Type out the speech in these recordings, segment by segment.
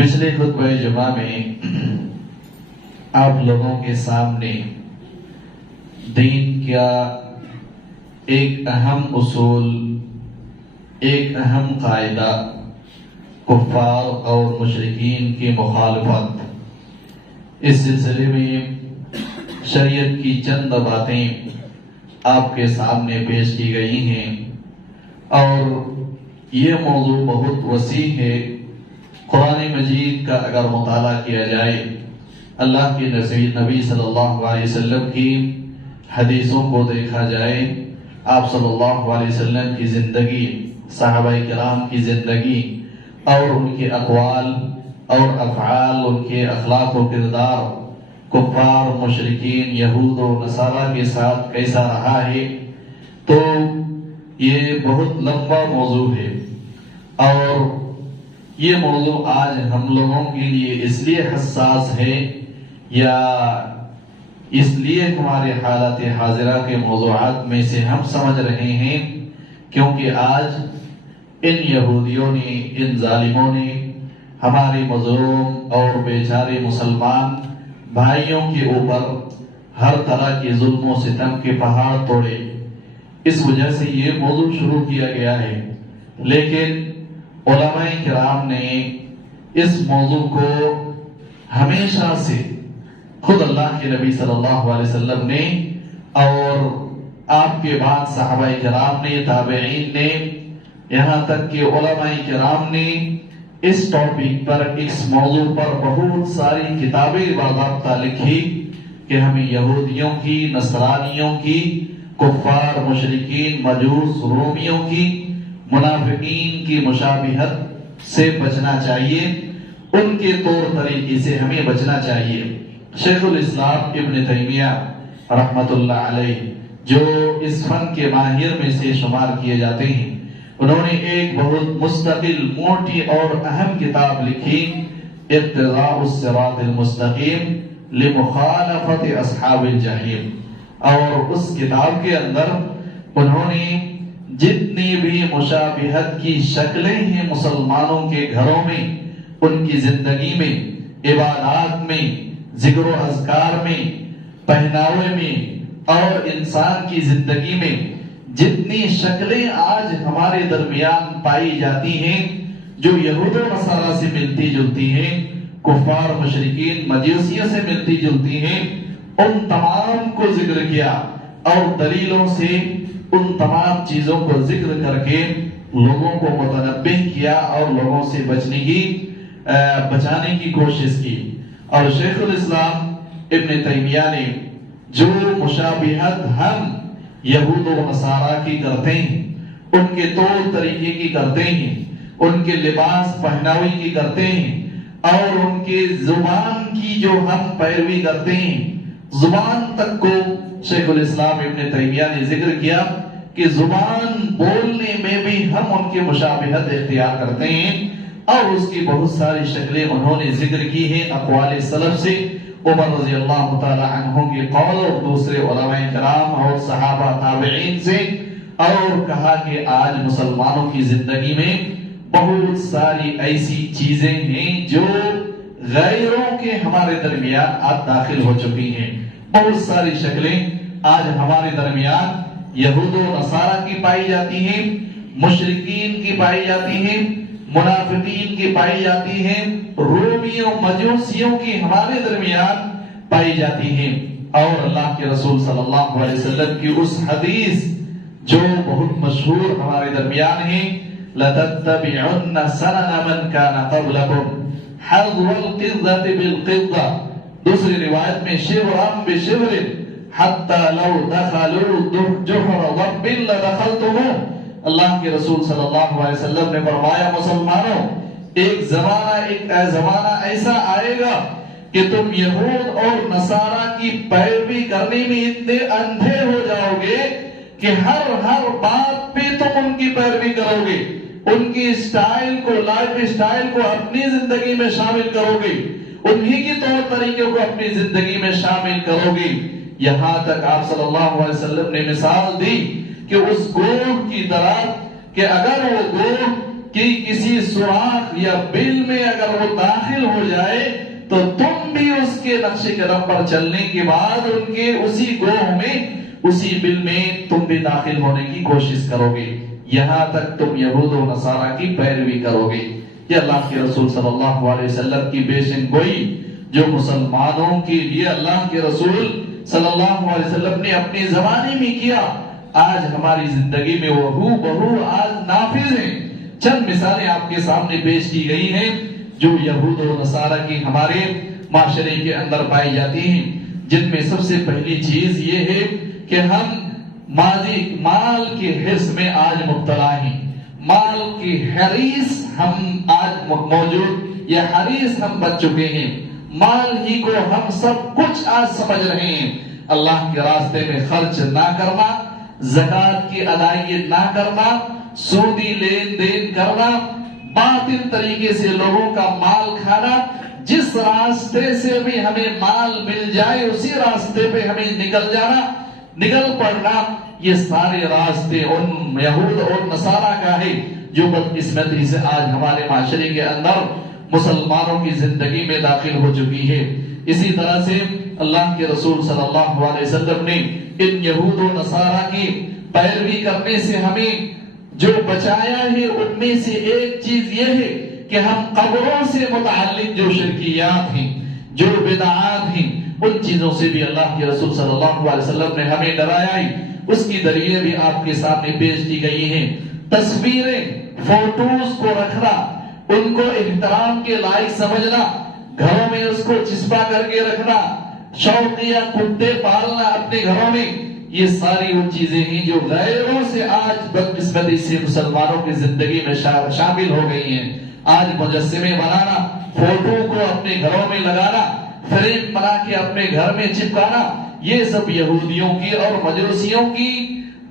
پچھلے خطبہ جمعہ میں آپ لوگوں کے سامنے دین کا ایک اہم اصول، ایک اہم قاعدہ، کفار اور مشرکین کی مخالفت، اس سلسلے میں شریعت کی چند باتیں آپ کے سامنے پیش کی گئی ہیں، اور یہ موضوع بہت وسیع ہے۔ قرآن مجید کا اگر مطالعہ کیا جائے، اللہ کے نبی صلی اللہ علیہ وسلم کی حدیثوں کو دیکھا جائے، آپ صلی اللہ علیہ وسلم کی زندگی، صحابہ کرام کی زندگی اور ان کے اقوال اور افعال، ان کے اخلاق و کردار کفار، مشرکین، یہود و نصارہ کے ساتھ کیسا رہا ہے، تو یہ بہت لمبا موضوع ہے۔ اور یہ موضوع آج ہم لوگوں کے لیے اس لیے حساس ہے، یا اس لیے ہمارے حالات حاضرہ کے موضوعات میں سے ہم سمجھ رہے ہیں، کیونکہ آج ان یہودیوں نے، ان ظالموں نے ہمارے مظلوم اور بیچارے مسلمان بھائیوں کے اوپر ہر طرح کے ظلم و ستم کے پہاڑ توڑے۔ اس وجہ سے یہ موضوع شروع کیا گیا ہے، لیکن علماء کرام نے اس موضوع کو ہمیشہ سے، خود اللہ کے نبی صلی اللہ علیہ وسلم نے اور آپ کے بعد صحابہ کرام نے، تابعین نے، یہاں تک کہ علماء کرام نے اس ٹاپک پر، اس موضوع پر بہت ساری کتابیں باضابطہ لکھی کہ ہمیں یہودیوں کی، نصرانیوں کی، کفار، مشرکین، مجوس، رومیوں کی، منافقین کی مشابہت سے بچنا چاہیے، ان کے طور طریقے سے ہمیں بچنا چاہیے۔ شیخ الاسلام ابن تیمیہ رحمت اللہ علیہ، جو اس فن کے ماہر میں سے شمار کیے جاتے ہیں، انہوں نے ایک بہت مستقل، موٹی اور اہم کتاب لکھی، اقتضاء الصراط المستقیم لمخالفت اصحاب الجحیم۔ اور اس کتاب کے اندر انہوں نے جتنی بھی مشابہت کی شکلیں ہیں مسلمانوں کے گھروں میں، ان کی زندگی میں، عبادات میں، ذکر و اذکار میں، پہناوے میں اور انسان کی زندگی میں جتنی شکلیں آج ہمارے درمیان پائی جاتی ہیں، جو یہود و نصارہ سے ملتی جلتی ہیں، کفار، مشرکین، مجوسیوں سے ملتی جلتی ہیں، ان تمام کو ذکر کیا اور دلیلوں سے ان تمام چیزوں کو ذکر کر کے لوگوں کو متنبہ کیا اور لوگوں سے بچانے کی کوشش کی۔ اور شیخ الاسلام ابن تیمیہ نے جو مشابہت ہم یہود و نصارہ کی کرتے ہیں، ان کے طور طریقے کی کرتے ہیں، ان کے لباس پہناوی کی کرتے ہیں، اور ان کے زبان کی جو ہم پیروی کرتے ہیں، زبان تک کو شیخ الاسلام ابن تیمیہ نے ذکر کیا کہ زبان بولنے میں بھی ہم ان کے مشابہت اختیار کرتے ہیں، اور اس کی بہت ساری شکلیں انہوں نے ذکر کی ہیں اقوال سلف سے، عمر رضی اللہ تعالی عنہ کے قول اور دوسرے علماء کرام اور صحابہ تابعین سے، اور کہا کہ آج مسلمانوں کی زندگی میں بہت ساری ایسی چیزیں ہیں جو غیروں کے ہمارے درمیان آج داخل ہو چکی ہیں۔ بہت ساری شکلیں آج ہمارے درمیان یہود و نصارہ کی پائی جاتی ہیں، مشرکین کی پائی جاتی ہیں، منافقین کی پائی جاتی ہیں، رومیوں، مجوسیوں کی ہمارے درمیان پائی جاتی ہیں۔ اور اللہ کے رسول صلی اللہ علیہ وسلم کی اس حدیث جو بہت مشہور ہمارے درمیان ہے، لَتَتَّبِعُنَّ سَنَنَ مَنْ كَانَ قَبْلَكُمْ حَذْوَ الْقِذَّةِ بِالْقِذَّةِ، دوسری روایت میں شِبْرًا بِشِبْرٍ حَتَّى لَوْ دَخَلُوا جُحْرَ ضَبٍّ لَدَخَلْتُمُوهُ۔ اللہ کے رسول صلی اللہ علیہ وسلم نے فرمایا، مسلمانوں، ایک زمانہ ایسا آئے گا کہ تم یہود اور نصارہ کی پیروی کرنے میں اتنے اندھے ہو جاؤ گے کہ ہر بات پہ تم ان کی پیروی کرو گے، ان کی اسٹائل کو، لائف اسٹائل کو اپنی زندگی میں شامل کرو گے، انہی کی طور طریقے کو اپنی زندگی میں شامل کرو گے۔ یہاں تک آپ صلی اللہ علیہ وسلم نے مثال دی کہ اس گوڑ کی طرح کہ اگر وہ گوڑ کہ کسی سوراخ یا بل میں اگر وہ داخل ہو جائے تو تم بھی اس کے نقش قدم پر چلنے کے بعد ان کے اسی گروہ میں اسی بل میں تم بھی داخل ہونے کی کوشش کرو گے، یہاں تک تم یہود و نصارہ کی پیروی کرو گے۔ یہ اللہ کے رسول صلی اللہ علیہ وسلم کی پیشن گوئی جو مسلمانوں کے لیے اللہ کے رسول صلی اللہ علیہ وسلم نے اپنی زبانی میں کیا، آج ہماری زندگی میں وہ بہو آج نافذ ہیں۔ چند مثالیں آپ کے سامنے پیش کی گئی ہیں جو یہود و نصارہ کی ہمارے معاشرے کے اندر پائی جاتی ہیں، جن میں سب سے پہلی چیز یہ ہے کہ ہم مال کے حرص میں آج مبتلا ہیں، مال کی حریص ہم آج موجود یا حریص ہم بن چکے ہیں، مال ہی کو ہم سب کچھ آج سمجھ رہے ہیں۔ اللہ کے راستے میں خرچ نہ کرنا، زکوٰۃ کی ادائیگی نہ کرنا، سودی لین دین کرنا، باطل طریقے سے لوگوں کا مال کھانا، جس راستے سے بھی ہمیں مال مل جائے اسی راستے پہ ہمیں نکل پڑنا، یہ سارے راستے ان یہود اور نصارہ کا ہے جو بدقسمتی سے آج ہمارے معاشرے کے اندر مسلمانوں کی زندگی میں داخل ہو چکی ہے۔ اسی طرح سے اللہ کے رسول صلی اللہ علیہ وسلم نے ان یہود و نصارہ کی پیروی کرنے سے ہمیں جو بچایا ہے ان میں سے ایک چیز یہ ہے کہ ہم قبروں سے متعلق جو شرکیات ہیں، جو بدعات ہیں، ان چیزوں سے بھی اللہ کے رسول صلی اللہ علیہ وسلم نے ہمیں ڈرایا ہے۔ اس کی دلیلیں بھی آپ کے سامنے پیش کی گئی ہیں۔ تصویریں، فوٹوز کو رکھنا، ان کو احترام کے لائق سمجھنا، گھروں میں اس کو چسپا کر کے رکھنا، شوقیہ کتے پالنا اپنے گھروں میں، یہ ساری وہ چیزیں ہیں جو غیروں سے آج بدقسمتی سے مسلمانوں کی زندگی میں شامل ہو گئی ہیں۔ آج مجسمے بنانا، فوٹو کو اپنے گھروں میں لگانا، فریم بنا کے اپنے گھر میں چپکانا، یہ سب یہودیوں کی اور مجوسیوں کی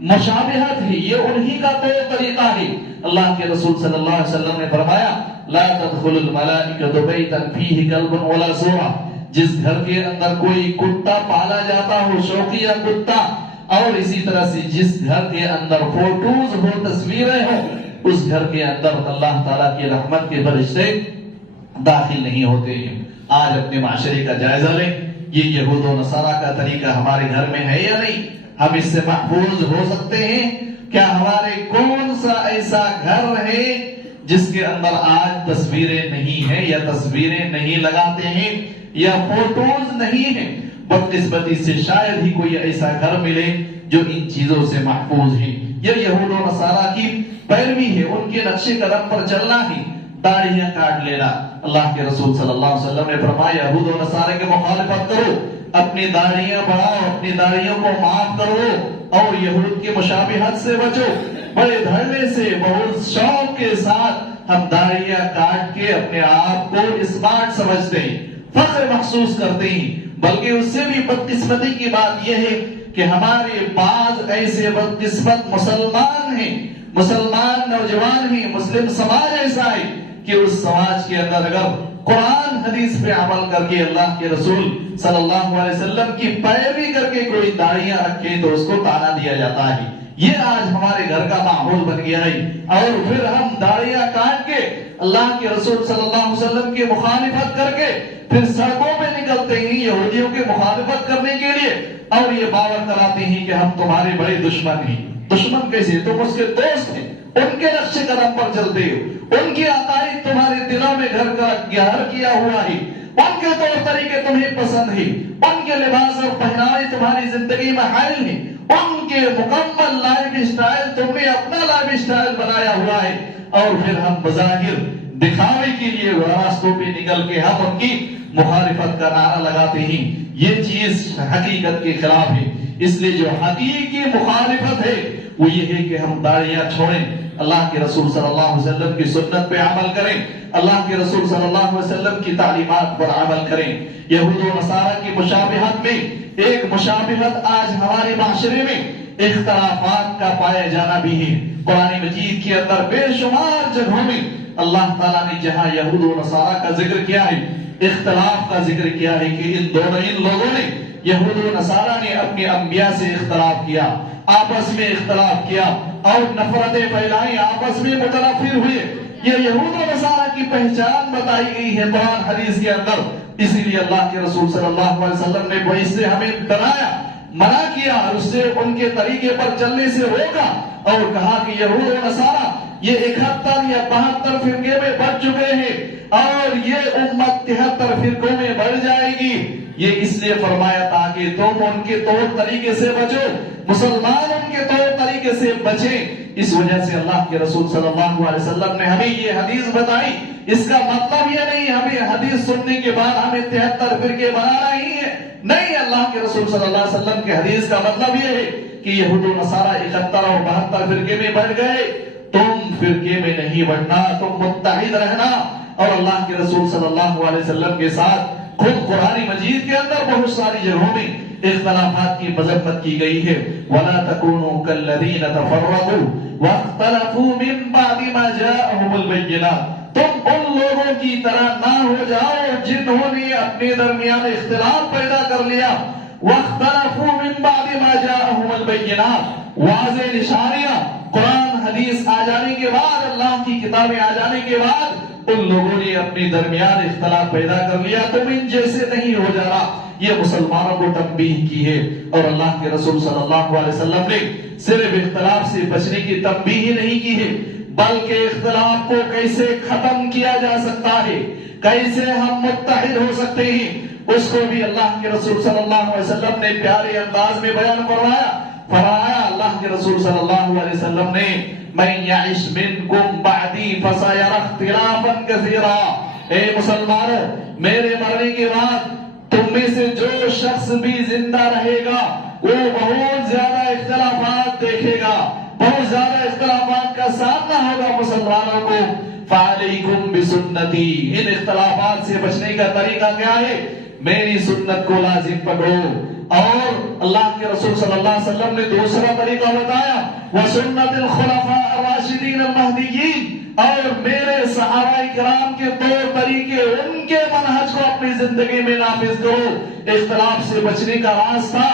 مشابہت ہے، یہ انہی کا طور طریقہ ہے۔ اللہ کے رسول صلی اللہ علیہ وسلم نے فرمایا لا تدخل الملائکۃ بیتا فیہ کلب ولا سورہ، جس گھر کے اندر کوئی کتا پالا جاتا ہو، شوقیہ کتا، اور اسی طرح سے جس گھر کے اندر فوٹوز ہو، تصویریں ہو، اس گھر کے اندر اللہ تعالیٰ کی رحمت کے فرشتے داخل نہیں ہوتے ہیں۔ آج اپنے معاشرے کا جائزہ لیں، یہ یہود و نصارہ کا طریقہ ہمارے گھر میں ہے یا نہیں؟ ہم اس سے محفوظ ہو سکتے ہیں؟ کیا ہمارے کون سا ایسا گھر ہے جس کے اندر آج تصویریں نہیں ہیں، یا تصویریں نہیں لگاتے ہیں، یا فوٹوز نہیں ہیں؟ بدقسمتی سے شاید ہی کوئی ایسا گھر ملے جو ان چیزوں سے محفوظ ہے۔ یہ یہود و نصارہ کی پیروی ہے، ان کے نقش قدم پر چلنا ہی۔ داڑھیاں کاٹ لینا، اللہ کے رسول صلی اللہ علیہ وسلم نے فرمایا یہود و نصارہ کی مخالفت کرو، اپنی داڑھیاں بڑھاؤ، اپنی داڑھیوں کو معاف کرو، اور یہود کی مشابہت سے بچو۔ بڑے دھڑے سے، بہت شوق کے ساتھ ہم داڑھیاں کاٹ کے اپنے آپ کو اسمارٹ سمجھتے ہیں، فخر محسوس کرتے ہیں، بلکہ اس سے بھی بدقسمتی کی بات یہ ہے کہ ہمارے بعض ایسے بدقسمت مسلمان ہیں، مسلمان نوجوان ہیں، مسلم سماج ایسا ہے کہ اس سماج کے اندر اگر قرآن حدیث پہ عمل کر کے اللہ کے رسول صلی اللہ علیہ وسلم کی پیروی کر کے کوئی داڑیاں رکھے تو اس کو تانا دیا جاتا ہے۔ یہ آج ہمارے گھر کا ماحول بن گیا ہے، اور پھر ہم داڑیاں کاٹ کے اللہ کے رسول صلی اللہ علیہ وسلم کی مخالفت کر کے پھر سڑکوں پہ نکلتے ہیں یہودیوں کی مخالفت کرنے کے لیے، اور یہ باور کراتے ہیں کہ ہم تمہارے بڑے دشمن ہیں۔ دشمن کیسے؟ تم اس کے دوست ہیں، ان کے نقش قدم پر چلتے ہو، ان کی عقائد تمہارے دلوں میں گھر کیا ہوا ہے، ان کے طور طریقے تمہیں پسند ہے، ان کے لباس اور پہناوے تمہاری زندگی میں حائل ہیں، ان کے مکمل لائف اسٹائل تم نے اپنا لائف اسٹائل بنایا ہوا ہے، اور پھر ہم بظاہر دکھاوے کے لیے راستوں پہ نکل کے ہم ان کی مخالفت کا نعرہ لگاتے ہیں۔ یہ چیز حقیقت کے خلاف ہے۔ اس لیے جو حقیقی مخالفت ہے وہ یہ ہے کہ ہم داڑیاں چھوڑیں، اللہ کے رسول صلی اللہ علیہ وسلم کی سنت پہ عمل کریں، اللہ کے رسول صلی اللہ علیہ وسلم کی تعلیمات پر عمل کریں۔ یہود و نصارہ کی مشابہت میں ایک مشابہت آج ہمارے معاشرے میں اختلافات کا پایا جانا بھی ہے۔ قرآن مجید کے اندر بے شمار جگہوں میں اللہ تعالیٰ نے جہاں یہود و نصارہ کا ذکر کیا ہے، اختلاف کا ذکر کیا ہے کہ ان لوگوں نے، یہود و نصارہ نے اپنے انبیاء سے اختلاف کیا، آپس میں اختلاف کیا اور نفرتیں پھیلائی، آپس میں متنافر ہوئے، یہ یہود و نصارہ کی پہچان بتائی گئی ہے قرآن حدیث کے اندر. اسی لیے اللہ کے رسول صلی اللہ علیہ وسلم نے وہ اس سے ہمیں ڈرایا، منع کیا، اور اس سے ان کے طریقے پر چلنے سے روکا اور کہا کہ یہود و نصارہ یہ 71 یا 72 فرقے میں بٹ چکے ہیں اور یہ امت 73 فرقوں میں بڑھ جائے گی. یہ اس لیے فرمایا تاکہ تم ان کے طور طریقے سے بچو، مسلمان ان کے طور طریقے سے بچیں. اس وجہ سے اللہ کے رسول صلی اللہ علیہ وسلم نے ہمیں یہ حدیث بتائی. اس کا مطلب یہ نہیں ہمیں حدیث سننے کے بعد ہمیں 73 فرقے بنانا ہی ہے، نہیں. اللہ کے رسول صلی اللہ علیہ وسلم کے حدیث کا مطلب یہ ہے کہ یہود و نصارہ 71 اور 72 فرقے میں بڑھ گئے، تم فرقے میں نہیں بڑھنا، تم متحد رہنا. اور اللہ کے رسول صلی اللہ علیہ وسلم کے ساتھ خود قرآن مجید کے اندر بہت ساری جگہوں میں اختلافات کی مذمت کی گئی ہے. وَلَا تَكُونُوا كَالَّذِينَ تَفَرَّقُوا وَاخْتَلَفُوا مِن بَعْدِ مَا جَاءَهُمُ الْبَيِّنَاتُ. تم ان لوگوں کی طرح نہ ہو جاؤ جنہوں نے اپنے درمیان اختلاف پیدا کر لیا. وَاخْتَلَفُوا مِن بَعْدِ مَا جَاءَهُمُ الْبَيِّنَاتُ. واضح نشانیاں قرآن حدیث آ جانے کے بعد، اللہ کی کتابیں آ جانے کے بعد ان لوگوں نے اپنے درمیان اختلاف پیدا کر لیا. تم ان جیسے نہیں ہو جانا. یہ مسلمانوں کو تنبیہ کی ہے. اور اللہ کے رسول صلی اللہ علیہ وسلم نے صرف اختلاف سے بچنے کی تنبیہ ہی نہیں کی ہے، بلکہ اختلاف کو کیسے ختم کیا جا سکتا ہے، کیسے ہم متحد ہو سکتے ہیں، اس کو بھی اللہ کے رسول صلی اللہ علیہ وسلم نے پیارے انداز میں بیان فرمایا. اللہ کے رسول صلی اللہ علیہ وسلم نے مَن يَعِشْ مِنْكُمْ بَعْدِي فَسَيَرَى اخْتِلَافًا كَثِيرًا. اے مسلمانوں، میرے مرنے کے بعد تم میں سے جو شخص بھی زندہ رہے گا وہ بہت زیادہ اختلافات دیکھے گا، بہت زیادہ اختلافات کا سامنا ہوگا مسلمانوں کو. فَعَلَيْكُمْ بِسُنَّتِي. ان اختلافات سے بچنے کا طریقہ کیا ہے؟ میری سنت کو لازم پکڑو. اور اللہ کے رسول صلی اللہ علیہ وسلم نے دوسرا طریقہ بتایا، وَسُنَّتِ الْخُلَفَاءِ الرَّاشِدِينَ الْمَهْدِيِّينَ. اور میرے صحابہ کرام کے طور طریقے، ان کے منہج کو اپنی زندگی میں نافذ کرو. اختلاف سے بچنے کا راستہ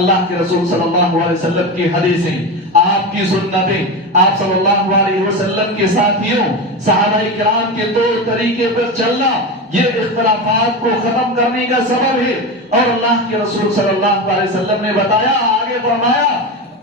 اللہ کے رسول صلی اللہ علیہ وسلم کی حدیثیں، آپ کی سنتیں، آپ صلی اللہ علیہ وسلم کے ساتھیوں صحابہ کرام کے طور طریقے پر چلنا، یہ اختلافات کو ختم کرنے کا سبب ہے. اور اللہ کے رسول صلی اللہ علیہ وسلم نے بتایا، آگے فرمایا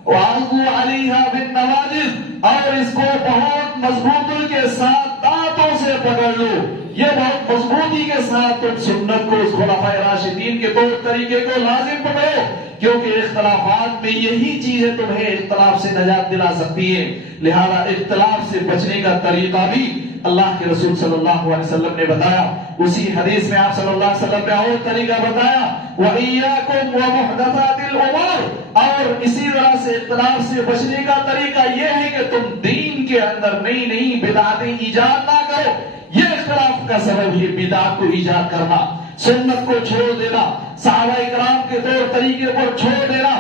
وَعَضُوا عَلَيْهَا بِالنَّوَاجِذِ. اور اس کو بہت مضبوطی کے ساتھ دانتوں سے پکڑ لو. یہ بہت مضبوطی کے ساتھ تم سنت کو، اس خلفائے راشدین کے طور طریقے کو لازم پکڑو، کیونکہ اختلافات میں یہی چیزیں تمہیں اختلاف سے نجات دلا سکتی ہے. لہذا اختلاف سے بچنے کا طریقہ بھی اللہ کے رسول صلی اللہ علیہ وسلم نے بتایا. اسی حدیث میں آپ صلی اللہ علیہ وسلم نے اور طریقہ بتایا، وَإِيَّاكُمْ وَمُحْدَثَاتِ الْأُمُورِ. اور اسی طرح سے اختلاف سے بچنے کا طریقہ یہ ہے کہ تم دین کے اندر نئی نئی بدعتیں ایجاد نہ کرو. یہ اختلاف کا سبب ہے بدعت کو ایجاد کرنا، سنت کو چھوڑ دینا، صحابہ کرام کے طور طریقے پر چھوڑ دینا،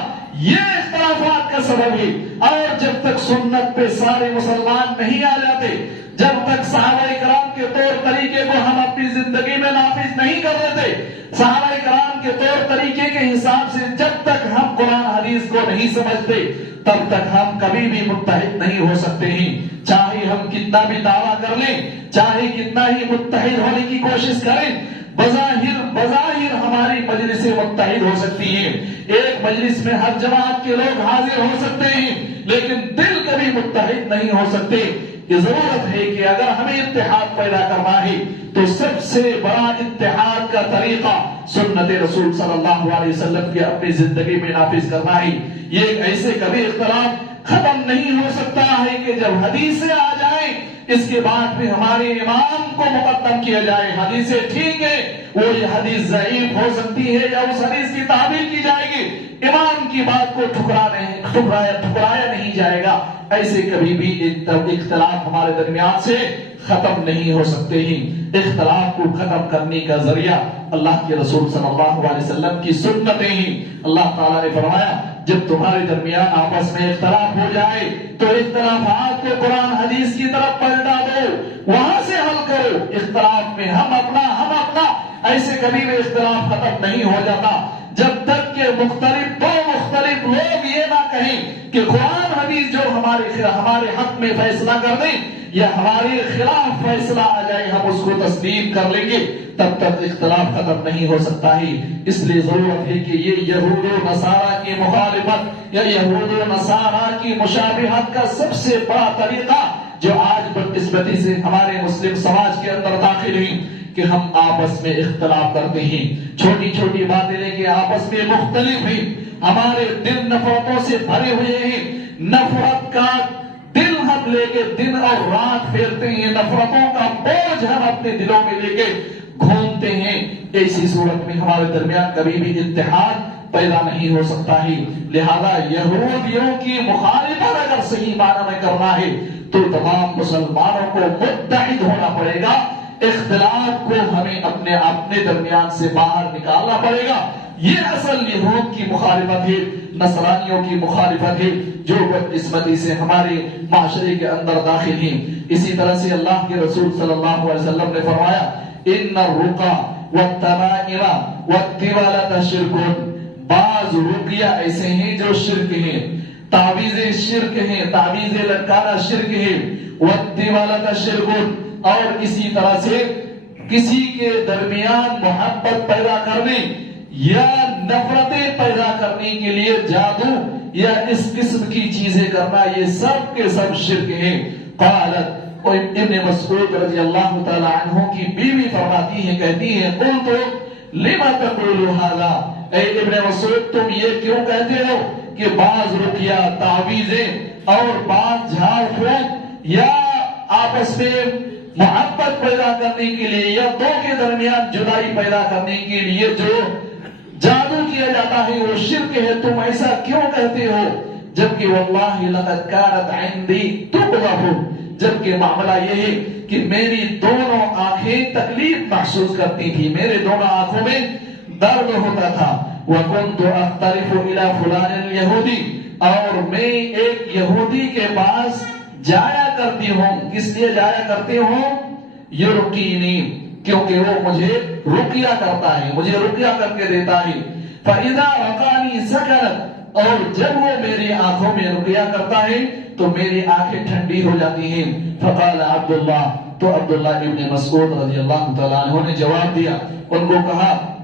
یہ اختلافات کا سبب ہے. اور جب تک سنت پہ سارے مسلمان نہیں آ جاتے، جب تک صحابہ کرام کے طور طریقے کو ہم اپنی زندگی میں نافذ نہیں کر دیتے، صحابہ کرام کے طور طریقے کے حساب سے جب تک ہم قرآن حدیث کو نہیں سمجھتے، تب تک ہم کبھی بھی متحد نہیں ہو سکتے ہیں. چاہے ہم کتنا بھی دعویٰ کر لیں، چاہے کتنا ہی متحد ہونے کی کوشش کریں، بظاہر ہماری مجلسیں متحد ہو سکتی ہیں، ایک مجلس میں ہر جماعت کے لوگ حاضر ہو سکتے ہیں، لیکن دل کبھی متحد نہیں ہو سکتے. یہ ضرورت ہے کہ اگر ہمیں اتحاد پیدا کرنا ہے تو سب سے بڑا اتحاد کا طریقہ سنت رسول صلی اللہ علیہ وسلم کی اپنی زندگی میں نافذ کرنا ہے. یہ ایسے کبھی اختلاف ختم نہیں ہو سکتا ہے کہ جب حدیثیں آ جائیں اس کے بعد بھی ہمارے امام کو مقدم کیا جائے. حدیثیں ٹھیک ہے، وہ یہ حدیث ضعیف ہو سکتی ہے یا اس حدیث کی تعبیر کی جائے گی، امام کی بات کو ٹھکرایا نہیں جائے گا. ایسے کبھی بھی اختلاف ہمارے درمیان سے ختم نہیں ہو سکتے ہیں. اختلاف کو ختم کرنے کا ذریعہ اللہ کے رسول صلی اللہ علیہ وسلم کی سنتیں ہیں. اللہ تعالیٰ نے فرمایا جب تمہارے درمیان آپس میں اختلاف ہو جائے تو اختلافات کو قرآن حدیث کی طرف پلٹا دو، وہاں سے حل کرو. اختلاف میں ہم اپنا ایسے کبھی بھی اختلاف ختم نہیں ہو جاتا. جب تک کہ دو مختلف لوگ یہ نہ کہیں کہ قرآن حدیث جو ہمارے حق میں فیصلہ کر دیں یا ہمارے خلاف فیصلہ آ جائے ہم اس کو تسلیم کر لیں گے، تب تک اختلاف ختم نہیں ہو سکتا ہے۔ اس لیے ضرورت ہے کہ یہ یہود و نصارہ کی مخالفت یا یہود و نصارہ کی مشابہت کا سب سے بڑا طریقہ جو آج بدقسمتی سے ہمارے مسلم سماج کے اندر داخل ہوئی کہ ہم آپس میں اختلاف کرتے ہیں، چھوٹی چھوٹی باتیں لے کے آپس میں مختلف ہیں، ہمارے دل نفرتوں سے بھرے ہوئے ہیں، نفرت کا دل ہم لے کے دن اور رات پھیرتے ہیں، نفرتوں کا بوجھ ہم اپنے دلوں میں لے کے گھومتے ہیں۔ ایسی صورت میں ہمارے درمیان کبھی بھی اتحاد پیدا نہیں ہو سکتا ہے۔ لہذا یہودیوں کی مخالفت اگر صحیح معنی میں کرنا ہے تو تمام مسلمانوں کو متحد ہونا پڑے گا، اختلاف کو ہمیں اپنے درمیان سے باہر نکالنا پڑے گا۔ یہ اصل یہود کی مخالفت ہے، نصرانیوں کی مخالفت ہے جو بدقسمتی سے ہمارے معاشرے کے اندر داخل ہیں۔ اسی طرح سے اللہ کے رسول صلی اللہ علیہ وسلم نے فرمایا ان الرقى والتمائم والتوالة شرک، بعض رقیہ ایسے ہیں جو شرک ہیں، تعویذیں شرک ہیں، تعویذیں لٹکانا شرک ہے، والتوالة شرک، اور اسی طرح سے کسی کے درمیان محبت پیدا کرنے یا نفرتیں پیدا کرنے کے لیے جادو یا اس قسم کی چیزیں کرنا، یہ سب کے سب شرک ہیں۔ قالت، ابن مسعود رضی اللہ تعالی عنہ کی بیوی فرماتی ہے، کہتی ہے قلت لما تقول هذا، اے ابن مسعود تم یہ کیوں کہتے ہو کہ بعض رقیہ تعویذیں اور بعض جھاڑ پھونک یا آپس میں محبت پیدا کرنے کے لیے یا دو کے درمیان جدائی پیدا کرنے کے لیے جو جادو کیا جاتا ہے وہ شرک ہے، تم ایسا کیوں کہتے ہو؟ جبکہ واللہ لقد كانت عندي تقذف، جبکہ معاملہ یہ ہے کہ میری دونوں آنکھیں تکلیف محسوس کرتی تھی، میرے دونوں آنکھوں میں درد ہوتا تھا۔ وَكُنْتُ أَخْتَرِفُ إِلَى فُلَانٍ الْيَهُودِ، اور میں ایک یہودی کے پاس جایا کرتی ہوں، کس لیے جایا کرتی ہوں؟ یرقینی، کیونکہ وہ مجھے رقیہ کرتا ہے، مجھے رقیہ کر کے دیتا ہے۔ فَإِذَا رَقَانِي سَكَنَتْ، اور جب وہ میری آنکھوں میں رقیہ کرتا ہے تو میری آنکھیں ٹھنڈی ہو جاتی ہیں۔ فقال عبداللہ، تو عبداللہ ابن مسعود رضی اللہ تعالیٰ عنہ نے جواب دیا، ان کو کہا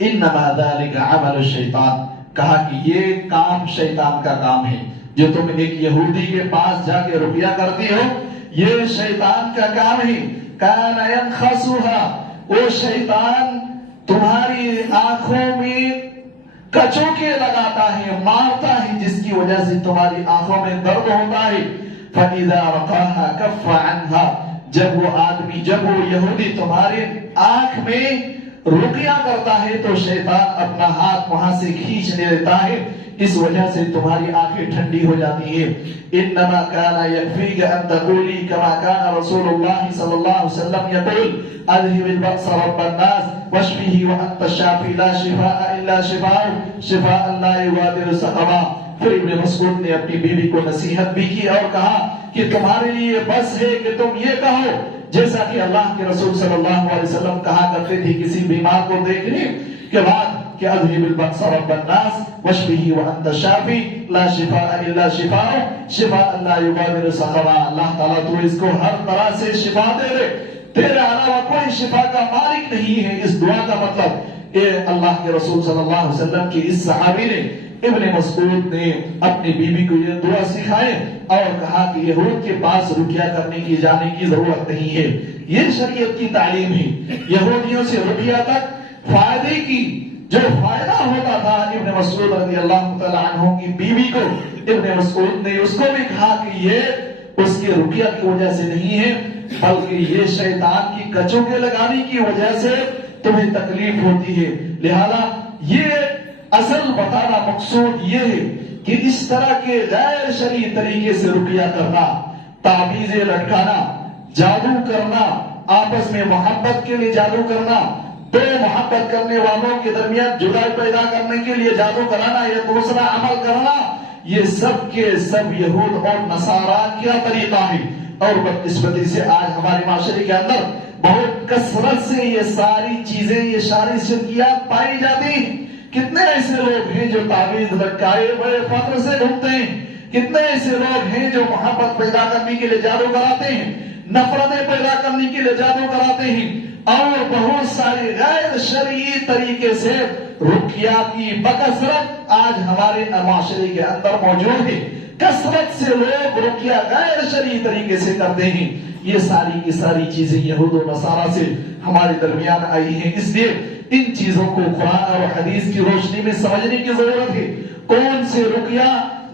انما ذلك عمل الشیطان، کہا کہ یہ کام شیطان کا کام ہے، جو تم ایک یہودی کے پاس جا کے رقیہ کرتی ہو یہ شیطان کا کام ہے۔ کان ينخسها، وہ شیطان تمہاری آنکھوں میں کچوکے لگاتا ہے، مارتا ہے، جس کی وجہ سے تمہاری آنکھوں میں درد ہوتا ہے۔ فَإِذَا رَقَاهَا كَفَّ عَنْهَا، جب وہ آدمی، جب وہ یہودی تمہاری آنکھ میں رقیہ کرتا ہے تو شیطان اپنا ہاتھ وہاں سے کھینچ لیتا ہے، اس وجہ سے تمہاری آنکھیں ٹھنڈی ہو جاتی ہیں۔ انما كان يكفيك ان تقولي كما كان رسول الله صلى الله عليه وسلم يقول اذهب البأس رب الناس واشفه وانت الشافي لا شفاء الا شفاء لا يغادر سقما۔ پھر ابن مسعود نے اپنی بیوی کو نصیحت بھی کی اور کہا کہ تمہارے لیے بس ہے کہ تم یہ کہو جیسا کہ اللہ کے رسول صلی اللہ علیہ وسلم کہا کرتے تھے کسی بیمار کو دیکھنے کے بعد کہ اذهب البأس رب الناس واشفه وانت الشافي لا شفاء الا شفاء لا يغادر سقما۔ اللہ تعالیٰ تو اس کو ہر طرح سے شفا دے دے، تیرے علاوہ کوئی شفا کا مالک نہیں ہے۔ اس دعا کا مطلب اے اللہ کے رسول صلی اللہ علیہ وسلم کی اس صحابی نے، ابن مسعود نے اپنی بیوی کو یہ دعا سکھائے اور کہا کہ یہود کے پاس رقیہ کرنے کی جانے کی ضرورت نہیں ہے، یہ شریعت کی تعلیم ہے۔ یہودیوں سے رقیہ تک فائدے کی جو فائدہ ہوتا تھا ابن مسعود رضی اللہ تعالی عنہ کی بیوی کو، ابن مسعود نے اس کو بھی کہا کہ یہ اس کے رقیہ کی وجہ سے نہیں ہے بلکہ یہ شیطان کی کچوکے لگانے کی وجہ سے تمہیں تکلیف ہوتی ہے۔ لہذا یہ اصل بتانا مقصود یہ ہے کہ اس طرح کے غیر شرعی طریقے سے رقیہ کرنا، تعویذیں لٹکانا، جادو کرنا، آپس میں محبت کے لیے جادو کرنا، دو محبت کرنے والوں کے درمیان جدائی پیدا کرنے کے لیے جادو کرانا یا دوسرا عمل کرنا، یہ سب کے سب یہود اور نصارا کا طریقہ ہے۔ اور بدقسمتی سے آج ہمارے معاشرے کے اندر بہت کثرت سے یہ ساری چیزیں، یہ ساری شرکیات پائی جاتی ہیں۔ کتنے ایسے لوگ ہیں جو تعویذ لٹکائے بڑے فخر سے ڈھونڈتے ہیں، کتنے ایسے لوگ ہیں جو محبت پیدا کرنے کے لیے جادو کراتے ہیں، نفرتیں پیدا کرنے کے لیے جادو کراتے ہیں، اور بہت ساری غیر شرعی طریقے سے رقیہ کی بکثرت آج ہمارے معاشرے کے اندر موجود ہے۔ کثرت سے لوگ رقیہ غیر شرعی طریقے سے کرتے ہیں۔ یہ ساری کی ساری چیزیں یہود و نصارہ سے ہمارے درمیان آئی ہیں، اس لیے ان چیزوں کو قرآن اور حدیث کی روشنی میں سمجھنے کی ضرورت ہے۔ کون سے رقیہ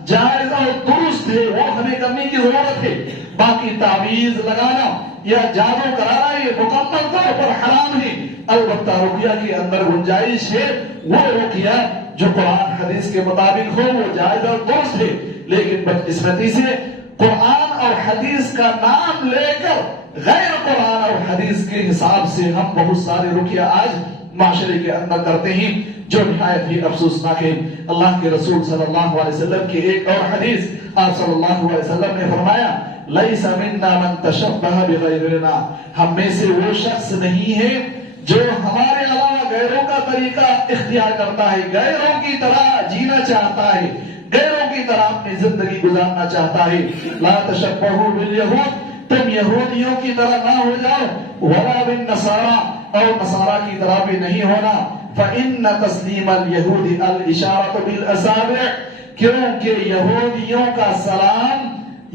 جائز اور درست ہے وہ ہمیں کرنے کی ضرورت ہے۔ باقی تعویذ لگانا یا جادو کرانا یہ مکمل طور پر حرام ہے۔ البتہ رقیہ کے اندر گنجائش ہے، وہ رقیہ جو قرآن حدیث کے مطابق ہو وہ جائز اور درست ہے، لیکن بدقسمتی سے قرآن اور حدیث کا نام لے کر غیر قرآن اور حدیث کے حساب سے ہم بہت سارے رقیہ آج معاشرے کے اندر کرتے ہیں، جو نہایت ہی افسوسناک ہے۔ اللہ کے رسول صلی اللہ علیہ وسلم کی ایک اور حدیث، آپ صلی اللہ علیہ وسلم نے فرمایا لیس منا من تشبہ بغیرنا، ہم میں سے وہ شخص نہیں ہے جو ہمارے علاوہ غیروں کا طریقہ اختیار کرتا ہے، غیروں کی طرح جینا چاہتا ہے، غیروں کی طرح اپنی زندگی گزارنا چاہتا ہے۔ لا تشبہوا بالیہود، تم یہودیوں کی طرح نہ ہو جاؤ، ولا بالنصارى، اور نصارہ کی طرح بھی نہیں ہونا۔ فإن تسلیم اليہود الاشارۃ بالاصابع، کیونکہ یہودیوں کا سلام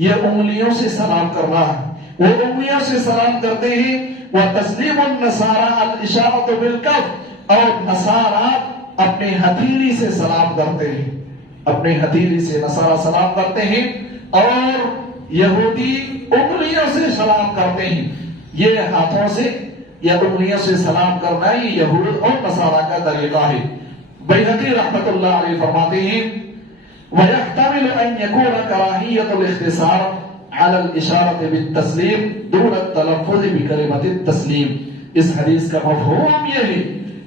یہ انگلیوں سے سلام کرنا ہے، وہ انگلیوں سے سلام کرتے ہیں۔ وتسلیم النصارى الاشارۃ بالکف، اور نصارہ اپنے ہتھیلی سے سلام کرتے ہیں، اپنے ہتھیلی سے نصارہ سلام کرتے ہیں، اور یہودی انگلیوں سے سلام کرتے ہیں۔ یہ ہاتھوں سے یا انگلیوں سے سلام کرنا یہ یہود اور نصارہ کا طریقہ ہے۔ بیہقی رحمت اللہ علیہ فرماتے ہیں وَيَحْتَمِلُ أَن يَكُونَ كَرَاهِيَّةُ الْاخْتِصَارِ عَلَى الْإِشَارَةِ بِالتَّسْلِيمِ دُونَ التَّلَفُّظِ بِكَلِمَةِ التَّسْلِيمِ، اس حدیث کا مفہوم یہ ہے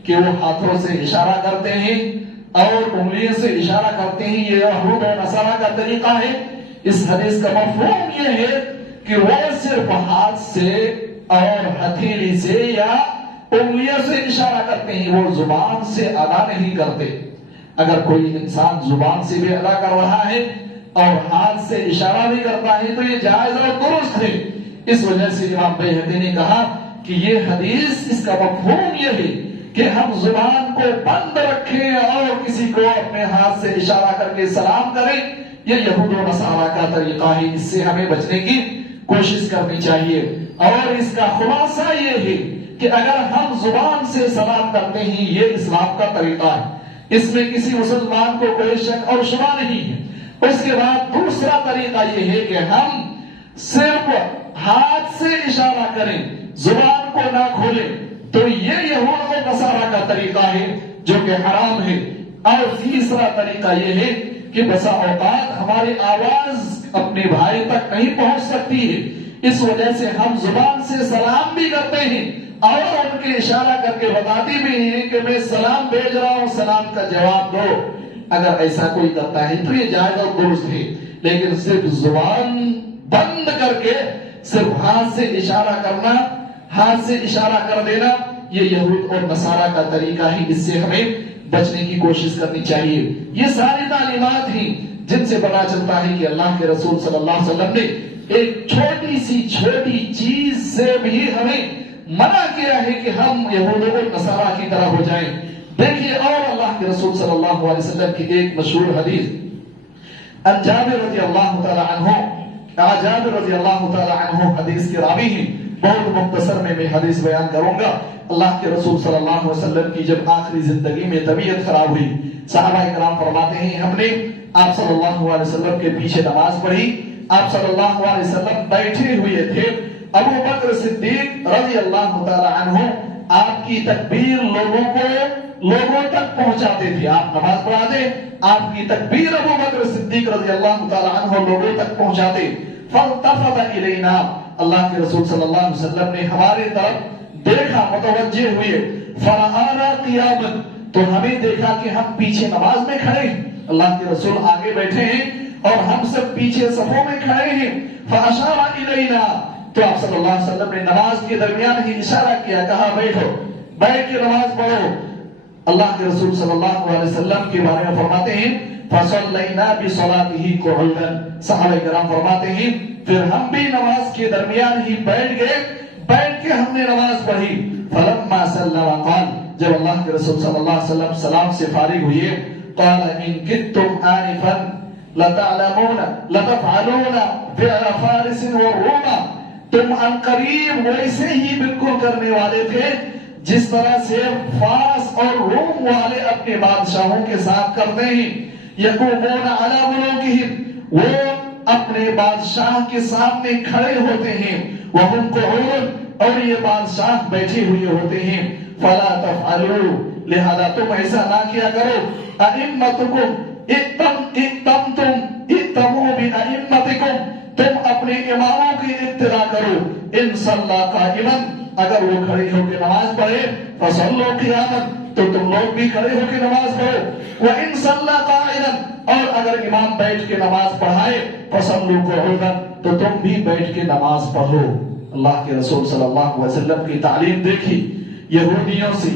کہ وہ ہاتھوں سے اشارہ کرتے ہیں اور انگلیوں سے اشارہ کرتے ہیں، یہ یہود اور نصارہ کا طریقہ ہے۔ اس حدیث کا مفہوم یہ ہے کہ وہ صرف ہاتھ سے اور ہتھیلی سے یا انگلیوں سے اشارہ کرتے ہیں، وہ زبان سے ادا نہیں کرتے۔ اگر کوئی انسان زبان سے بھی ادا کر رہا ہے اور ہاتھ سے اشارہ بھی کرتا ہے تو یہ جائز اور درست ہے۔ اس وجہ سے امام بیہقی نے کہا کہ یہ حدیث، اس کا مفہوم یہ ہے کہ ہم زبان کو بند رکھیں اور کسی کو اپنے ہاتھ سے اشارہ کر کے سلام کریں، یہ یہود و نصارہ کا طریقہ ہے۔ اس سے ہمیں بچنے کی کوشش کرنی چاہیے، اور اس کا خلاصہ یہ ہے کہ اگر ہم زبان سے سلام کرتے ہیں یہ اسلام کا طریقہ ہے، اس میں کسی مسلمان کو کوئی شک اور شبہ نہیں ہے۔ اس کے بعد دوسرا طریقہ یہ ہے کہ ہم صرف ہاتھ سے اشارہ کریں، زبان کو نہ کھولیں، تو یہ یہود و نصارہ کا طریقہ ہے جو کہ حرام ہے۔ اور تیسرا طریقہ یہ ہے کہ بسا اوقات ہماری آواز اپنے بھائی تک نہیں پہنچ سکتی ہے، اس وجہ سے ہم زبان سے سلام بھی کرتے ہیں اور ان کے اشارہ کر کے بتاتے بھی ہیں کہ میں سلام بھیج رہا ہوں، سلام کا جواب دو۔ اگر ایسا کوئی کرتا ہے تو یہ جائز اور درست ہے، لیکن صرف زبان بند کر کے صرف ہاتھ سے اشارہ کرنا، ہاتھ سے اشارہ کر دینا، یہ یہود اور نصارہ کا طریقہ ہے۔ اس سے ہمیں بچنے کی کوشش کرنی چاہیے۔ یہ ساری تعلیمات ہیں جن سے پتہ چلتا ہے کہ اللہ کے رسول صلی اللہ علیہ وسلم نے ایک چھوٹی سی چھوٹی چیز سے بھی ہمیں منع کیا ہے کہ ہم یہود و نصارہ کی طرح ہو جائیں۔ دیکھیے، اور اللہ کے رسول صلی اللہ علیہ وسلم کی ایک مشہور حدیث، عن جابر رضی اللہ تعالی عنہ، جابر رضی اللہ تعالی عنہ حدیث کے راوی ہیں۔ بہت مختصر میں حدیث بیان کروں گا۔ اللہ کے رسول صلی اللہ علیہ وسلم کی جب آخری زندگی میں طبیعت خراب ہوئی، صحابہ کرام فرماتے ہیں ہم نے آپ صلی اللہ علیہ وسلم کے پیچھے نماز پڑھی، آپ صلی اللہ علیہ وسلم بیٹھے ہوئے تھے، ابو بکر صدیق رضی اللہ تعالی عنہ آپ کی تکبیر لوگوں تک پہنچاتے تھے۔ آپ نماز پڑھاتے، آپ کی تکبیر ابو بکر صدیق رضی اللہ تعالی عنہ لوگوں تک پہنچاتے۔ فالتفت الینا، اللہ کے رسول صلی اللہ علیہ وسلم نے ہمارے طرف دیکھا، متوجہ ہوئے، فرآنا قیاما، تو ہمیں دیکھا کہ ہم پیچھے نماز میں کھڑے ہیں، اللہ کے رسول آگے بیٹھے ہیں اور ہم سب پیچھے صفوں میں کھڑے ہیں۔ فاشار الینا، تو آپ صلی اللہ علیہ وسلم نے نماز کے درمیان ہی اشارہ کیا، کہا بیٹھو، بیٹھ کے نماز پڑھو۔ اللہ کے رسول صلی اللہ علیہ وسلم کے بارے میں فرماتے ہیں فَصَلَّيْنَا بِصَلَاتِهِ قُعُودًا، صحابہ کرام فرماتے ہیں پھر ہم بھی نماز کے درمیان ہی بیٹھ گئے، بیٹھ کے ہم نے نماز پڑھی۔ فَلَمَّا سَلَّمَ قَالَ، جب اللہ کے رسول صلی اللہ علیہ وسلم سلام سے فارغ ہوئے، قَالَ إِن كِدتُّمْ آنِفًا لَتَعْلَمُونَ لَتَفْعَلُونَ فِعْلَ فَارِسٍ وَالرُّومَ، تم عنقریب ویسے ہی بالکل کرنے والے تھے جس طرح سے فارس اور روم والے اپنے بادشاہوں کے ساتھ کرتے ہیں۔ یقومون علی ملوکہم، وہ اپنے بادشاہ کے سامنے کھڑے ہوتے ہیں، وہم قعود، اور یہ بادشاہ بیٹھے ہوئے ہوتے ہیں۔ فلا تفعلوا، لہذا تم ایسا نہ کیا کرو۔ ائمتکم ائتموا بائمتکم، تم اپنے اماموں کی اقتداء کرو۔ ان صلی قائما، اگر وہ کھڑے ہو کے نماز پڑھے، فصلوا قیاما، تو تم لوگ بھی کھڑے ہو کے نماز پڑھو۔ وان صلی قاعدا، اور اگر امام بیٹھ کے نماز پڑھائے، فصلوا قعودا، تو تم بھی بیٹھ کے نماز پڑھو۔ اللہ کے رسول صلی اللہ علیہ وسلم کی تعلیم دیکھی، یہودیوں سے،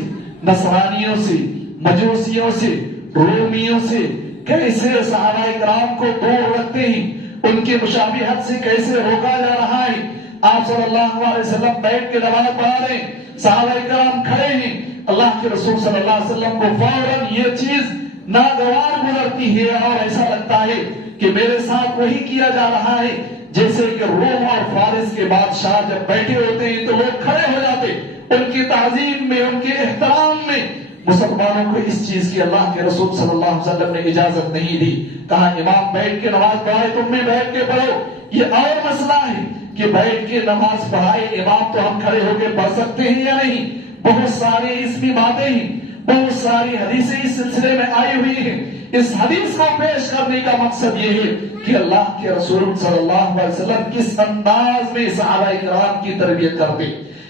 نصرانیوں سے، مجوسیوں سے، رومیوں سے کیسے صحابہ کرام کو دور رکھتے ہیں، ان کی مشابہت سے کیسے روکا جا رہا ہے۔ آپ صلی اللہ علیہ وسلم بیٹھ کے نماز پڑھا رہے ہیں، صحابہ کرام کھڑے ہیں، اللہ کے رسول صلی اللہ علیہ وسلم کو فوراً یہ چیز ناگوار گزرتی ہے اور ایسا لگتا ہے کہ میرے ساتھ وہی کیا جا رہا ہے جیسے کہ روم اور فارس کے بادشاہ جب بیٹھے ہوتے ہیں تو لوگ کھڑے ہو جاتے، ان کی تعظیم میں، ان کے احترام میں۔ مسلمانوں کو اس چیز کی اللہ کے رسول صلی اللہ علیہ وسلم نے اجازت نہیں دی، کہا امام بیٹھ کے نماز پڑھائے تم بھی بیٹھ کے پڑھو۔ یہ اور مسئلہ ہے کہ بیٹھ کے نماز پڑھائے امام تو ہم کھڑے ہو کے پڑھ سکتے ہیں یا نہیں؟ بہت سارے اس میں باتیں ہیں، بہت ساری حدیثیں اس سلسلے میں آئی ہوئی ہیں۔ اس حدیث کو پیش کرنے کا مقصد یہ ہے کہ اللہ کے رسول صلی اللہ علیہ وسلم کس انداز میں صحابہ کرام کی تربیت کرتے،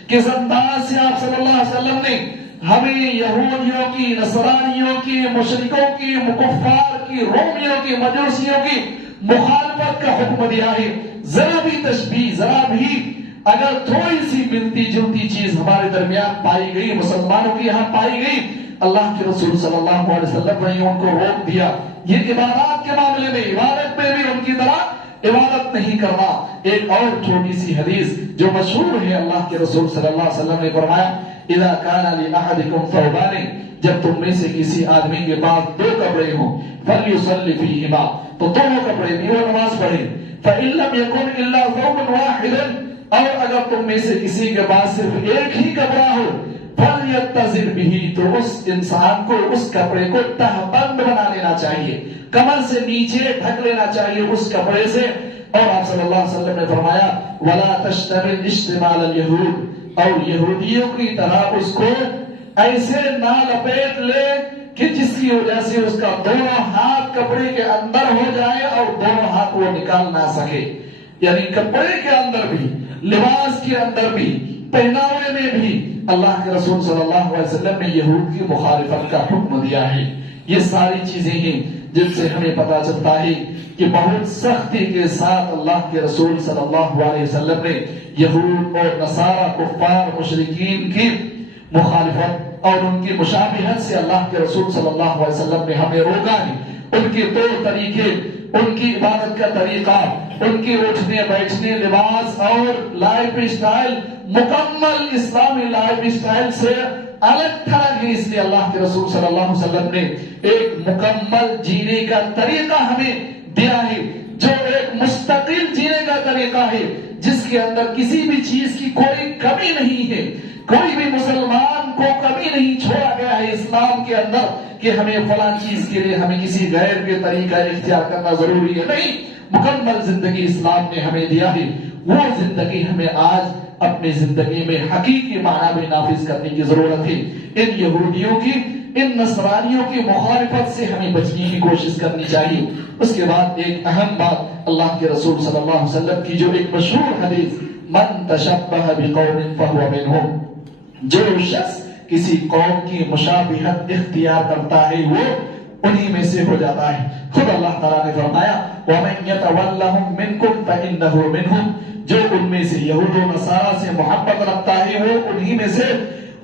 کس انداز سے آپ صلی اللہ علیہ وسلم نے ہمیں یہودیوں کی، نصرانیوں کی، مشرکوں کی، کفار کی، رومیوں کی، مجوسیوں کی مخالفت کا حکم دیا ہے۔ ذرا بھی تشبیہ، ذرا بھی اگر تھوڑی سی ملتی جلتی چیز ہمارے درمیان پائی گئی، مسلمانوں کی یہاں پائی گئی، اللہ کے رسول صلی اللہ علیہ وسلم نے ان کو روک دیا۔ یہ عبادات کے معاملے میں، عبادت میں بھی ان کی طرح عبادت نہیں کرنا۔ ایک اور چھوٹی سی حدیث جو مشہور ہے، اللہ کے رسول صلی اللہ علیہ وسلم نے فرمایا اذا كان لأحدكم ثوبان، جب تم میں سے کسی آدمی کے پاس دو کپڑے ہوں، فليصلي فيهما، تو دونوں کپڑے بھی وہ نماز پڑھے۔ فإن لم يكن إلا ثوب واحد، اور اگر تم میں سے کسی کے پاس صرف ایک ہی کپڑا ہو، فليتزر به، تو اس انسان کو اس کپڑے کو تہبند بنا لینا چاہیے، کمر سے نیچے ڈھک لینا چاہیے اس کپڑے سے۔ اور آپ صلی اللہ علیہ وسلم نے فرمایا ولا تشتمل اشتمال اليهود، اور یہودیوں کی طرح اس کو ایسے نہ لپیٹ لے کہ جس کی وجہ سے اس کا دونوں ہاتھ کپڑے کے اندر ہو جائے اور دونوں ہاتھ وہ نکال نہ سکے۔ یعنی کپڑے کے اندر بھی، لباس کے اندر بھی، پہناوے میں بھی اللہ کے رسول صلی اللہ علیہ وسلم نے یہود کی مخالفت کا حکم دیا ہے۔ یہ ساری چیزیں ہیں جن سے ہمیں پتا چلتا ہے کہ بہت سختی کے ساتھ اللہ کے رسول صلی اللہ علیہ وسلم نے یہود اور نصارہ، کفار، مشرکین کی مخالفت اور ان کی مشابہت سے اللہ کے رسول صلی اللہ علیہ وسلم نے ہمیں روکا ہے۔ ان کے طور طریقے، ان کی عبادت کا طریقہ، ان کی اٹھنے بیٹھنے، لباس اور لائف اسٹائل مکمل اسلامی لائف اسٹائل سے الگ تھلگ ہے۔ اس لیے اللہ کے رسول صلی اللہ علیہ وسلم نے ایک مکمل جینے کا طریقہ ہمیں دیا ہے، جو ایک مستقل جینے کا طریقہ ہے، جس کے اندر کسی بھی چیز کی کوئی کمی نہیں ہے، کوئی بھی مسلمان کو کمی نہیں چھوڑا گیا ہے اسلام کے اندر کہ ہمیں فلاں چیز کے لیے ہمیں کسی غیر کے طریقہ اختیار کرنا ضروری ہے، نہیں، مکمل زندگی اسلام نے ہمیں دیا ہے۔ وہ زندگی ہمیں آج اپنی زندگی میں حقیقی معنی میں نافذ کرنے کی ضرورت ہے۔ ان یہودیوں کی، ان نصرانیوں کی مخالفت سے ہمیں بچنے کی کوشش کرنی چاہیے۔ اس کے بعد ایک اہم بات، اللہ کے رسول صلی اللہ علیہ وسلم کی جو ایک مشہور حدیث، من تشبہ بقوم فہو منہم، جو شخص کسی قوم کی مشابہت اختیار کرتا ہے وہ انہی میں سے ہو جاتا ہے۔ خود اللہ تعالیٰ نے فرمایا وَمَن يَتَوَلَّهُم مِّنكُمْ فَإِنَّهُ مِنْهُمْ، جو ان میں سے یہود و نصارہ سے محبت رکھتا ہے وہ انہی میں سے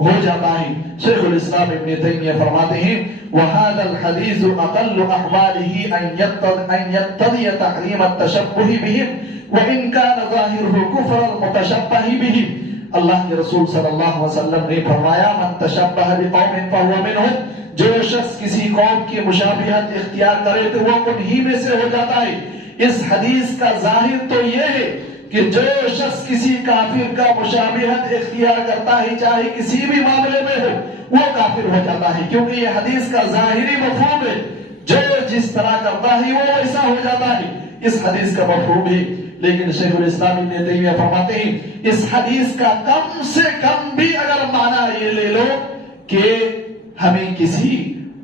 ہو جاتا ہے۔ شیخ الاسلام ابن تیمیہ فرماتے ہیں وَهَذَا الْحَدِيثُ أَقَلُّ أَحْوَالِهِ أَنْ يَقْتَضِيَ تَحْرِيمَ التَّشَبُّهِ بِهِمْ وَإِنْ كَانَ ظَاهِرُهُ كُفْرَ الْمُتَشَبَّهِ بِهِمْ۔ اللہ کے رسول صلی اللہ علیہ وسلم نے فرمایا من تشبہ بقوم فهو منهم، جو شخص کسی قوم کی مشابہت اختیار کرے تو وہ انہی میں سے ہو جاتا ہے۔ اس حدیث کا ظاہر تو یہ ہے کہ جو شخص کسی کافر کا مشابہت اختیار کرتا ہے چاہے کسی بھی معاملے میں ہو وہ کافر ہو جاتا ہے، کیونکہ یہ حدیث کا ظاہری مفہوم ہے، جو جس طرح کرتا ہے وہ ویسا ہو جاتا ہے، اس حدیث کا مفہوم ہے۔ لیکن شیخ الاسلام ابن تیمیہ فرماتے ہیں اس حدیث کا کم سے کم بھی اگر معنی یہ لے لو کہ ہمیں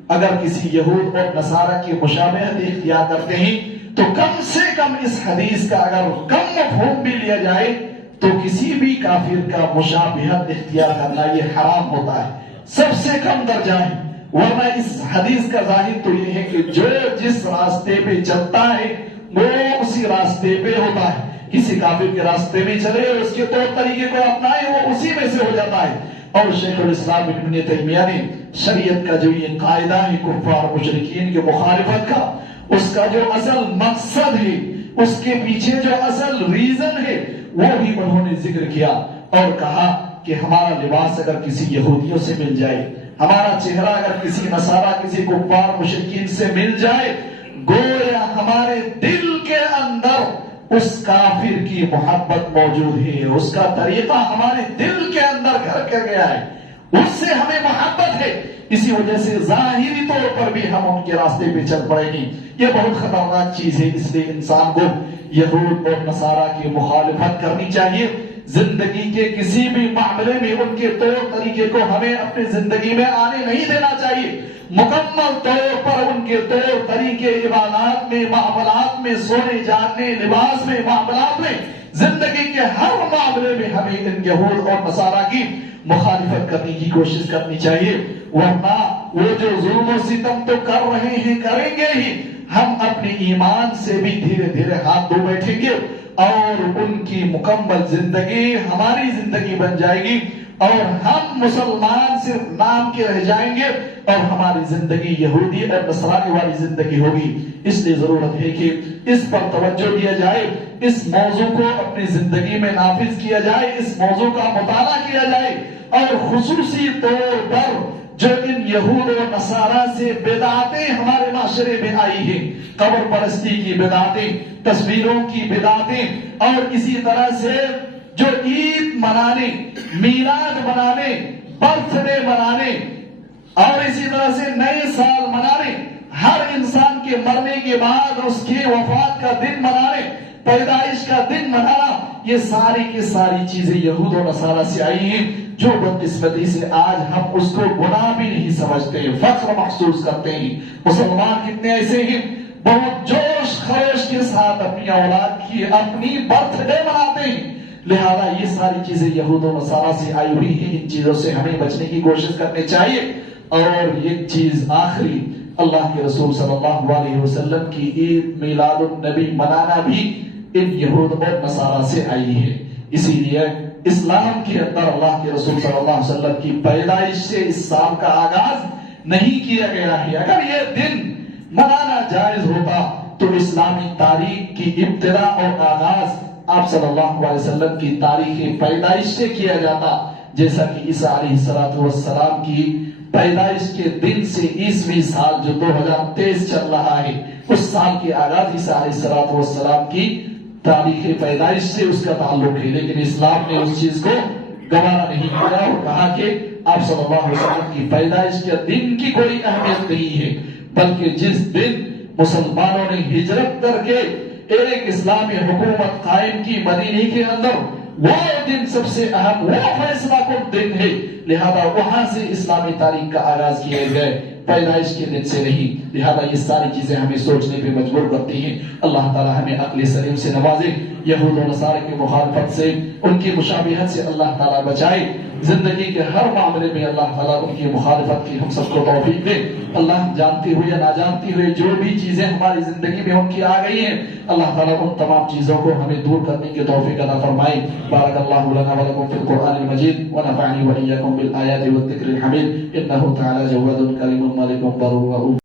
اگر کسی یہود اور نصارہ کی مشابہت اختیار کرتے ہیں تو کم سے کم اس حدیث کا اگر کم مفہوم بھی لیا جائے تو کسی بھی کافر کا مشابہت اختیار کرنا یہ حرام ہوتا ہے، سب سے کم درجہ ہے۔ ورنہ اس حدیث کا ظاہر تو یہ ہے کہ جو جس راستے پہ چلتا ہے وہ اسی راستے پہ ہوتا ہے، کسی کافر کے راستے میں چلے اور اس کے طور طریقے کو اپنائے وہ اسی میں سے ہو جاتا ہے۔ اور شیخ الاسلام ابن تیمیہ نے شریعت کا جو یہ قاعدہ ہے کفار مشرکین کے مخالفت کا، اس کا جو اصل مقصد ہے، اس کے پیچھے جو اصل ریزن ہے وہ بھی انہوں نے ذکر کیا اور کہا کہ ہمارا لباس اگر کسی یہودیوں سے مل جائے، ہمارا چہرہ اگر کسی نصارہ کسی کفار مشرکین سے مل جائے، گویا ہمارے دل کے اندر اس کافر کی محبت موجود ہے، اس کا طریقہ ہمارے دل کے اندر گھر کر گیا ہے، اس سے ہمیں محبت ہے، اسی وجہ سے ظاہری طور پر بھی ہم ان کے راستے پہ چل پڑیں گے۔ یہ بہت خطرناک چیز ہے، اس لیے انسان کو یہود اور نصارہ کی مخالفت کرنی چاہیے۔ زندگی کے کسی بھی معاملے میں ان کے طور طریقے کو ہمیں اپنی زندگی میں آنے نہیں دینا چاہیے، مکمل طور پر ان کے طور طریقے عبادات میں، معاملات میں، سونے جاگنے، لباس میں، معاملات میں، زندگی کے ہر معاملے میں ہمیں ان یہود اور نصارہ کی مخالفت کرنے کی کوشش کرنی چاہیے، ورنہ وہ جو ظلم و ستم تو کر رہے ہیں کریں گے ہی، ہم اپنے ایمان سے بھی دھیرے دھیرے ہاتھ دھو بیٹھیں گے اور ان کی مکمل زندگی ہماری زندگی بن جائے گی اور ہم مسلمان صرف نام کے رہ جائیں گے اور ہماری زندگی یہودی اور نصرانی والی زندگی ہوگی۔ اس لیے ضرورت ہے کہ اس پر توجہ دیا جائے، اس موضوع کو اپنی زندگی میں نافذ کیا جائے، اس موضوع کا مطالعہ کیا جائے اور خصوصی طور پر جو ان یہود و نصارہ سے بدعتیں ہمارے معاشرے میں آئی ہیں، قبر پرستی کی بدعتیں، تصویروں کی بدعتیں اور اسی طرح سے جو عید منانے، میلاد منانے، برتھ ڈے منانے اور اسی طرح سے نئے سال منانے، ہر انسان کے مرنے کے بعد اس کی وفات کا دن منانے، پیدائش کا دن منانا، یہ ساری کی ساری چیزیں یہود و نصارہ سے آئی ہیں، جو بدقسمتی سے آج ہم اس کو گناہ بھی نہیں سمجھتے، فخر محسوس کرتے ہیں۔ مسلمان کتنے ایسے ہیں بہت جوش خروش کے ساتھ اپنی اولاد کی اپنی برتھ ڈے مناتے ہیں، لہذا یہ ساری چیزیں یہود و نصارہ سے آئی ہوئی ہیں، ان چیزوں سے ہمیں بچنے کی کوشش کرنی چاہیے۔ اور ایک چیز آخری، اللہ کے رسول صلی اللہ علیہ وسلم کی عید میلاد النبی منانا بھی ان یہود اور نصارہ سے آئی ہے، اسی لیے اسلام کے اندر اللہ کے رسول صلی اللہ علیہ وسلم کی پیدائش سے اس سال کا آغاز نہیں کیا گیا ہے۔ اگر یہ دن منانا جائز ہوتا تو اسلامی تاریخ کی ابتدا اور آغاز آپ صلی اللہ علیہ وسلم کی تاریخ پیدائش سے کیا جاتا، جیسا کہ عیسیٰ علیہ السلام کی پیدائش کے دن سے عیسوی سال جو 2023 چل رہا ہے، اس سال کے آغاز عیسیٰ علیہ السلام کی تاریخ پیدائش سے اس کا تعلق ہے، لیکن اسلام نے اس چیز کو گوارا نہیں کیا اور کہا کہ آپ صلی اللہ علیہ وسلم کی پیدائش کے دن کی کوئی اہمیت نہیں ہے، بلکہ جس دن مسلمانوں نے ہجرت کر کے ایک اسلامی حکومت قائم کی مدینے کے اندر، وہ دن سب سے اہم، وہ فیصلہ کن دن ہے، لہذا وہاں سے اسلامی تاریخ کا آغاز کیا گیا، پیدائش کے دن سے نہیں۔ لہذا یہ ساری چیزیں ہمیں سوچنے پہ مجبور کرتی ہیں. اللہ تعالی ہمیں عقل سلیم سے نوازے، یہود و نصارہ کی مخالفت سے، ان کی مشابہت سے اللہ تعالی بچائے. زندگی کے ہر معاملے میں اللہ تعالیٰ ان کی مخالفت کی ہم سب کو توفیق دے. اللہ جانتے ہوئے یا نہ جانتے ہوئے جو بھی چیزیں ہماری زندگی میں ان کی آ گئی ہیں، اللہ تعالیٰ ان تمام چیزوں کو ہمیں دور کرنے کی توفیق عطا فرمائے. بارک اللہ لنا ولکم فی القرآن المجید ونفعنی وإیاکم بالآیات والذکر الحمید انہ تعالی جواد کریم مالک بر